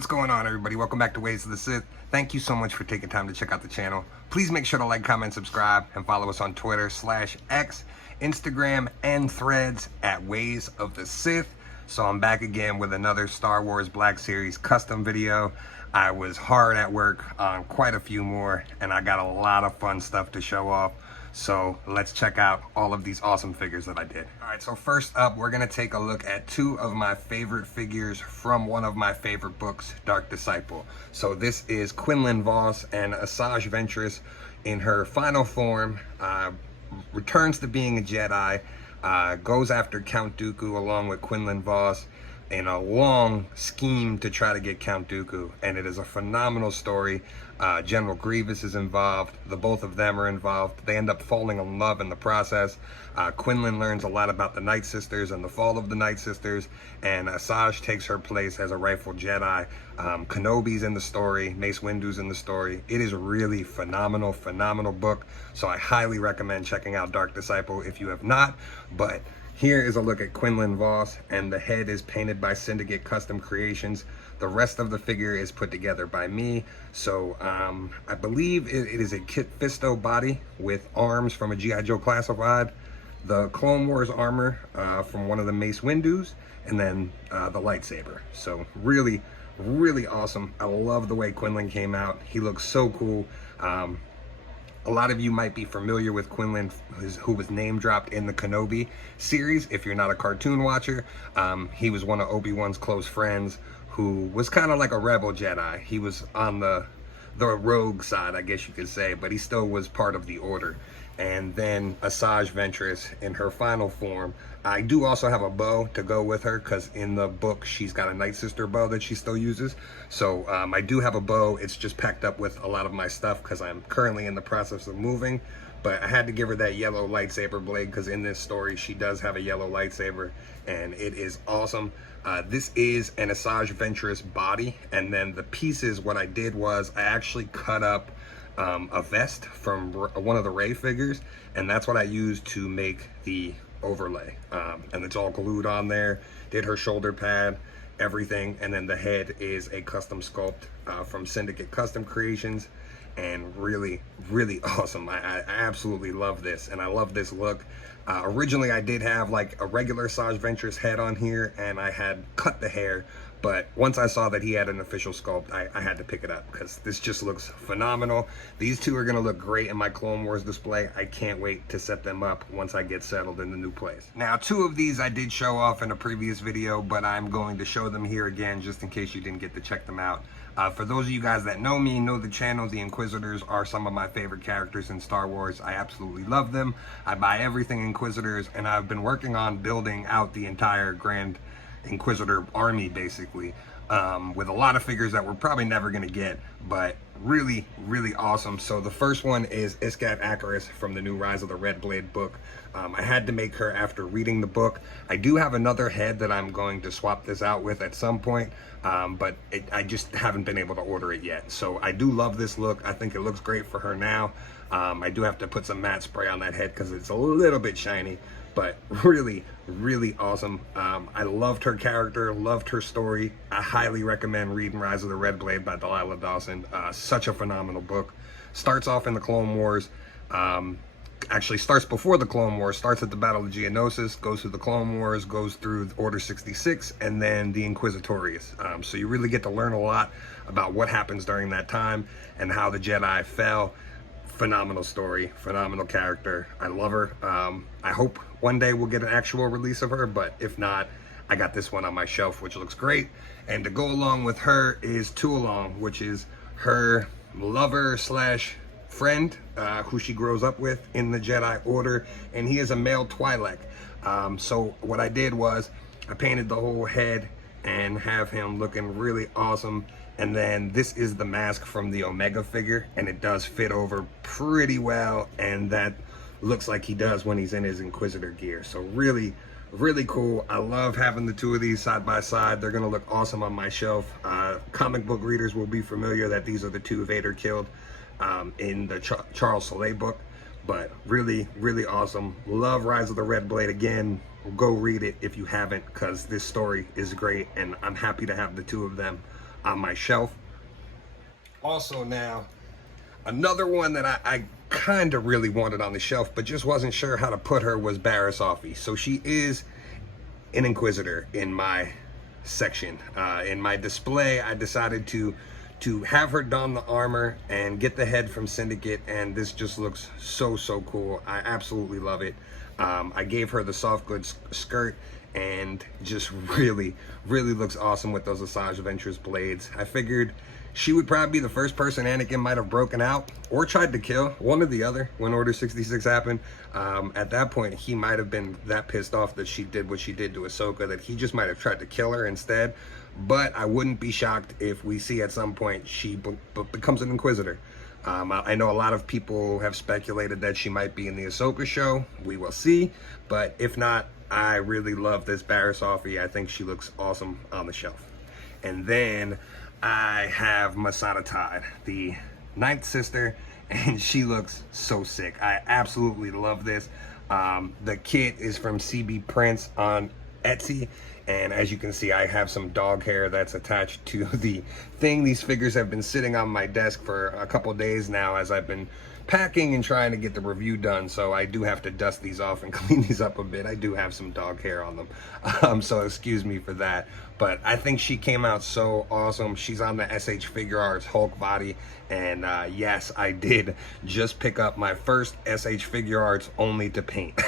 what's going on, everybody? Welcome back to Ways of the Sith. Thank you so much for taking time to check out the channel. Please make sure to like, comment, subscribe, and follow us on Twitter /X, Instagram, and Threads at Ways of the Sith. So I'm back again with another Star Wars Black Series custom video. I was hard at work on quite a few more, and I got a lot of fun stuff to show off. So let's check out all of these awesome figures that I did. All right, so first up, we're gonna take a look at two of my favorite figures from one of my favorite books, Dark Disciple. So this is Quinlan Vos and Asajj Ventress in her final form, returns to being a Jedi, goes after Count Dooku along with Quinlan Vos in a long scheme to try to get Count Dooku, and it is a phenomenal story. General Grievous is involved. The both of them are involved. They end up falling in love in the process. Quinlan learns a lot about the Night Sisters and the fall of the Night Sisters, and Asajj takes her place as a rightful Jedi. Kenobi's in the story. Mace Windu's in the story. It is a really phenomenal book, so I highly recommend checking out Dark Disciple if you have not. But here is a look at Quinlan Vos, and the head is painted by Syndicate Custom Creations. The rest of the figure is put together by me. So I believe it is a Kit Fisto body with arms from a G.I. Joe Classified, the Clone Wars armor from one of the Mace Windu's, and then the lightsaber. So really awesome. I love the way Quinlan came out. He looks so cool. A lot of you might be familiar with Quinlan, who was name dropped in the Kenobi series. If you're not a cartoon watcher, he was one of Obi-Wan's close friends who was kind of like a rebel Jedi. He was on the rogue side, I guess you could say, but he still was part of the Order. And then Asajj Ventress in her final form. I do also have a bow to go with her, because in the book she's got a Night Sister bow that she still uses. So I do have a bow. It's just packed up with a lot of my stuff because I'm currently in the process of moving. But I had to give her that yellow lightsaber blade because in this story she does have a yellow lightsaber, and it is awesome. This is an Asajj Ventress body, and then the pieces, what I did was I actually cut up a vest from one of the Rey figures, and that's what I used to make the overlay. And it's all glued on there. Did her shoulder pad, everything, and then the head is a custom sculpt from Syndicate Custom Creations, and really awesome. I absolutely love this, and I love this look. Originally I did have like a regular Asajj Ventress head on here, and I had cut the hair, but once I saw that he had an official sculpt, I had to pick it up because this just looks phenomenal. These two are gonna look great in my Clone Wars display. I can't wait to set them up once I get settled in the new place. Now, two of these I did show off in a previous video, but I'm going to show them here again just in case you didn't get to check them out. For those of you guys that know me, know the channel, the Inquisitors are some of my favorite characters in Star Wars. I absolutely love them. I buy everything Inquisitors, and I've been working on building out the entire Grand Inquisitor army, basically, with a lot of figures that we're probably never going to get, but really awesome. So the first one is Iskat Akaris from the new Rise of the Red Blade book. I had to make her after reading the book. I do have another head that I'm going to swap this out with at some point, but I just haven't been able to order it yet. So I do love this look. I think it looks great for her now. I do have to put some matte spray on that head because it's a little bit shiny, but really awesome. I loved her character, loved her story. I highly recommend reading Rise of the Red Blade by Delilah Dawson. Such a phenomenal book. Starts off in the Clone Wars. Actually starts before the Clone Wars, starts at the Battle of Geonosis, goes through the Clone Wars, goes through Order 66, and then the Inquisitorius. So you really get to learn a lot about what happens during that time and how the Jedi fell. Phenomenal story, phenomenal character. I love her. I hope one day we'll get an actual release of her, but if not, I got this one on my shelf, which looks great. And to go along with her is Tualong, which is her lover slash friend, who she grows up with in the Jedi Order, and he is a male Twi'lek. So what I did was I painted the whole head and have him looking really awesome. And then this is the mask from the Omega figure, and it does fit over pretty well, and that looks like he does when he's in his Inquisitor gear. So really cool. I love having the two of these side by side. They're gonna look awesome on my shelf. Comic book readers will be familiar that these are the two Vader killed in the Charles Soule book, but really awesome. Love Rise of the Red Blade. Again, go read it if you haven't, because this story is great, and I'm happy to have the two of them on my shelf. Also now, another one that I kind of really wanted on the shelf, but just wasn't sure how to put her, was Barriss Offee. So she is an Inquisitor in my section. In my display, I decided to have her don the armor and get the head from Syndicate, and this just looks so cool. I absolutely love it. I gave her the soft goods skirt, and just really looks awesome with those Asajj Ventress blades. I figured she would probably be the first person Anakin might have broken out or tried to kill, one or the other, when Order 66 happened. At that point, he might have been that pissed off that she did what she did to Ahsoka that he just might have tried to kill her instead. But I wouldn't be shocked if we see at some point she becomes an Inquisitor. I know a lot of people have speculated that she might be in the Ahsoka show. We will see. But if not, I really love this Barriss Offee. I think she looks awesome on the shelf. And then I have Masada Tide, the 9th sister, and she looks so sick. I absolutely love this. The kit is from CB Prince on Etsy, and as you can see, I have some dog hair that's attached to the thing. These figures have been sitting on my desk for a couple days now as I've been packing and trying to get the review done, so I do have to dust these off and clean these up a bit. I do have some dog hair on them, so excuse me for that. But I think she came out so awesome. She's on the SH Figure Arts Hulk body, and yes, I did just pick up my first SH Figure Arts only to paint.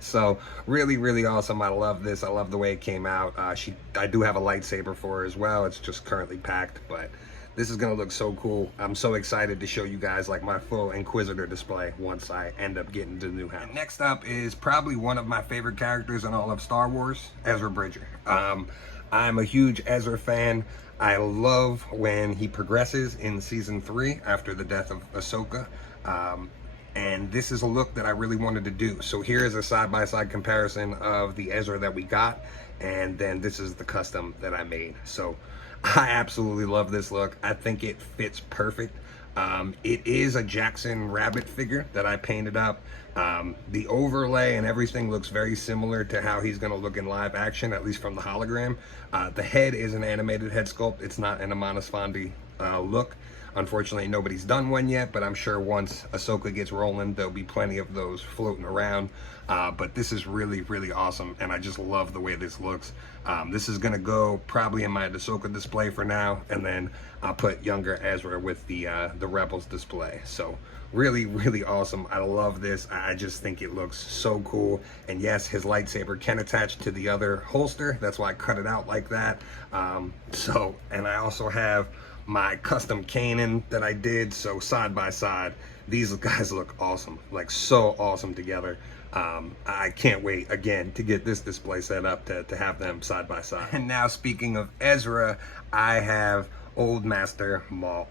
So really awesome. I love this. I love the way it came out. I do have a lightsaber for her as well. It's just currently packed, but this is gonna look so cool. I'm so excited to show you guys like my full Inquisitor display once I end up getting to the new house. And next up is probably one of my favorite characters in all of Star Wars, Ezra Bridger. I'm a huge Ezra fan. I love when he progresses in season 3 after the death of Ahsoka. And this is a look that I really wanted to do. So here is a side-by-side comparison of the Ezra that we got, and then this is the custom that I made. So I absolutely love this look. I think it fits perfect. It is a Jackson Rabbit figure that I painted up. The overlay and everything looks very similar to how he's gonna look in live action, at least from the hologram. The head is an animated head sculpt. It's not an Amon Esfandi look. Unfortunately, nobody's done one yet, but I'm sure once Ahsoka gets rolling, there'll be plenty of those floating around. But this is really awesome, and I just love the way this looks. This is gonna go probably in my Ahsoka display for now, and then I'll put younger Ezra with the Rebels display. So really awesome. I love this. I just think it looks so cool. And yes, his lightsaber can attach to the other holster. That's why I cut it out like that. And I also have my custom Kanan that I did. So side by side, these guys look awesome, like so awesome together. I can't wait again to get this display set up to have them side by side. And now, speaking of Ezra, I have Old Master Maul.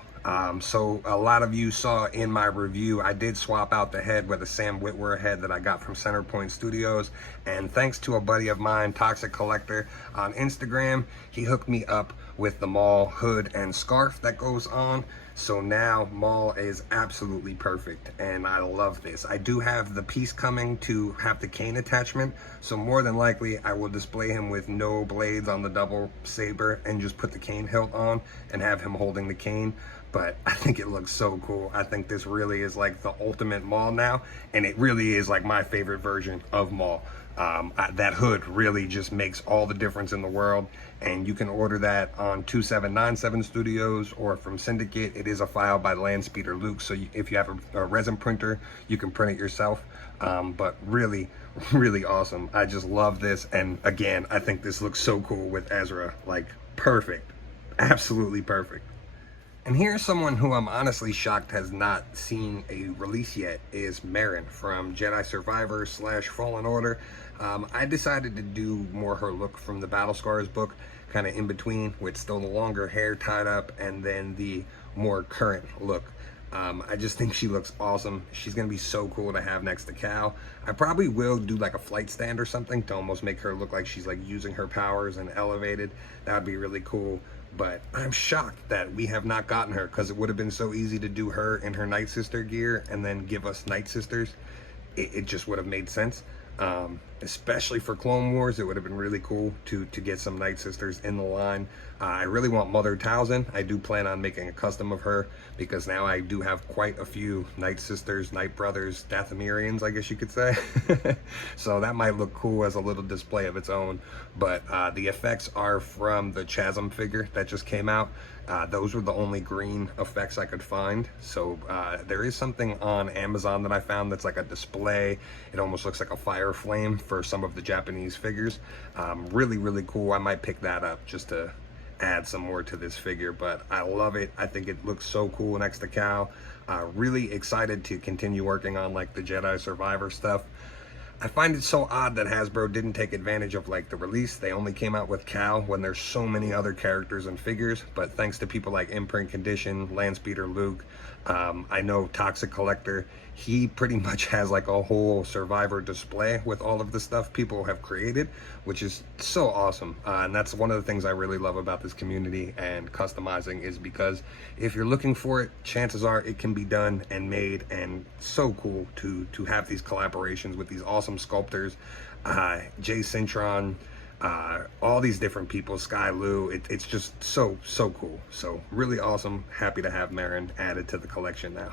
So a lot of you saw in my review, I did swap out the head with a Sam Witwer head that I got from Centerpoint Studios, and thanks to a buddy of mine, Toxic Collector on Instagram, he hooked me up with the Maul hood and scarf that goes on. So now Maul is absolutely perfect, and I love this. I do have the piece coming to have the cane attachment, so more than likely I will display him with no blades on the double saber and just put the cane hilt on and have him holding the cane. But I think it looks so cool. I think this really is like the ultimate Maul now, and it really is like my favorite version of Maul. That hood really just makes all the difference in the world, and you can order that on 2797 Studios or from Syndicate. It is a file by Landspeeder Luke, so if you have a resin printer, you can print it yourself. But really awesome. I just love this, and again, I think this looks so cool with Ezra. Like, perfect, absolutely perfect. And here's someone who I'm honestly shocked has not seen a release yet, is Marin from Jedi Survivor / Fallen Order. I decided to do more her look from the Battle Scars book, kind of in between, with still the longer hair tied up and then the more current look. I just think she looks awesome. She's gonna be so cool to have next to Cal. I probably will do like a flight stand or something to almost make her look like she's like using her powers and elevated. That would be really cool. But I'm shocked that we have not gotten her, because it would have been so easy to do her in her Night Sister gear and then give us Night Sisters. It just would have made sense. Especially for Clone Wars, it would have been really cool to get some Night Sisters in the line. I really want Mother Talzin. I do plan on making a custom of her, because now I do have quite a few Night Sisters, Night Brothers, Dathomirians, I guess you could say. So that might look cool as a little display of its own. But the effects are from the Chasm figure that just came out. Those were the only green effects I could find. So there is something on Amazon that I found that's like a display. It almost looks like a fire flame for some of the Japanese figures. Really, really cool. I might pick that up just to add some more to this figure, but I love it. I think it looks so cool next to Cal. Really excited to continue working on like the Jedi Survivor stuff. I find it so odd that Hasbro didn't take advantage of like the release. They only came out with Cal when there's so many other characters and figures, but thanks to people like Imprint Condition, Landspeeder Luke, I know Toxic Collector, he pretty much has like a whole Survivor display with all of the stuff people have created, which is so awesome. And that's one of the things I really love about this community and customizing, is because if you're looking for it, chances are it can be done and made, and so cool to have these collaborations with these awesome sculptors, Jay Cintron, all these different people, Sky Lou. It's just so cool. So really awesome. Happy to have Marin added to the collection now.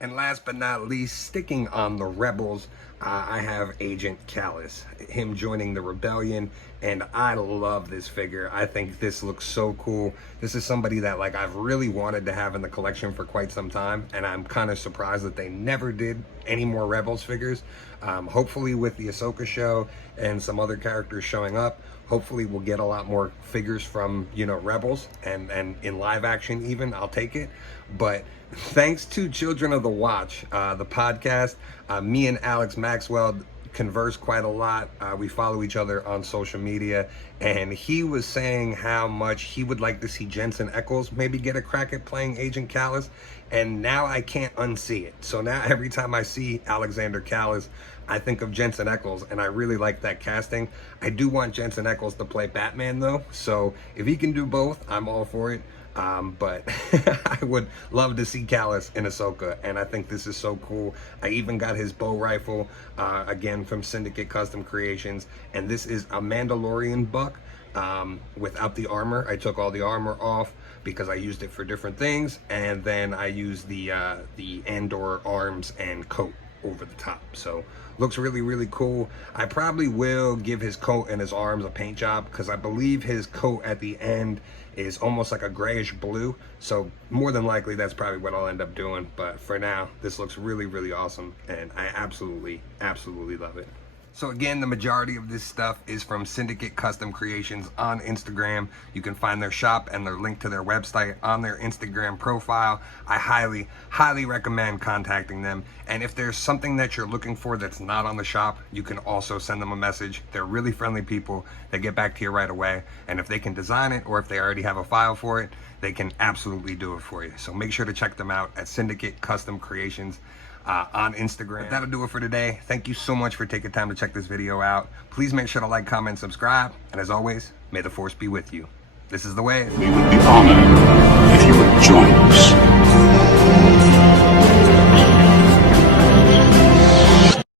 And last but not least, sticking on the Rebels, I have Agent Callus, him joining the Rebellion, and I love this figure. I think this looks so cool. This is somebody that like I've really wanted to have in the collection for quite some time, and I'm kind of surprised that they never did any more Rebels figures. Hopefully with the Ahsoka show and some other characters showing up, hopefully we'll get a lot more figures from, you know, Rebels, and in live action even. I'll take it. But thanks to Children of the Watch, the podcast, me and Alex Maxwell converse quite a lot. We follow each other on social media, and he was saying how much he would like to see Jensen Ackles maybe get a crack at playing Agent Callus, and now I can't unsee it. So now every time I see Alexander Callus, I think of Jensen Ackles, and I really like that casting. I do want Jensen Ackles to play Batman though, so if he can do both, I'm all for it. But I would love to see Callus in Ahsoka, and I think this is so cool. I even got his bow rifle, again from Syndicate Custom Creations, and this is a Mandalorian buck without the armor. I took all the armor off because I used it for different things, and then I used the Andor arms and coat over the top. So looks really cool. I probably will give his coat and his arms a paint job, because I believe his coat at the end is almost like a grayish blue, so more than likely that's probably what I'll end up doing. But for now, this looks really awesome, and I absolutely love it. So again, the majority of this stuff is from Syndicate Custom Creations on Instagram. You can find their shop and their link to their website on their Instagram profile. I highly recommend contacting them. And if there's something that you're looking for that's not on the shop, you can also send them a message. They're really friendly people. They get back to you right away. And if they can design it, or if they already have a file for it, they can absolutely do it for you. So make sure to check them out at Syndicate Custom Creations on Instagram. But that'll do it for today. Thank you so much for taking time to check this video out. Please make sure to like, comment, subscribe, and as always, may the Force be with you. This is The Way. We would be honored if you would join us.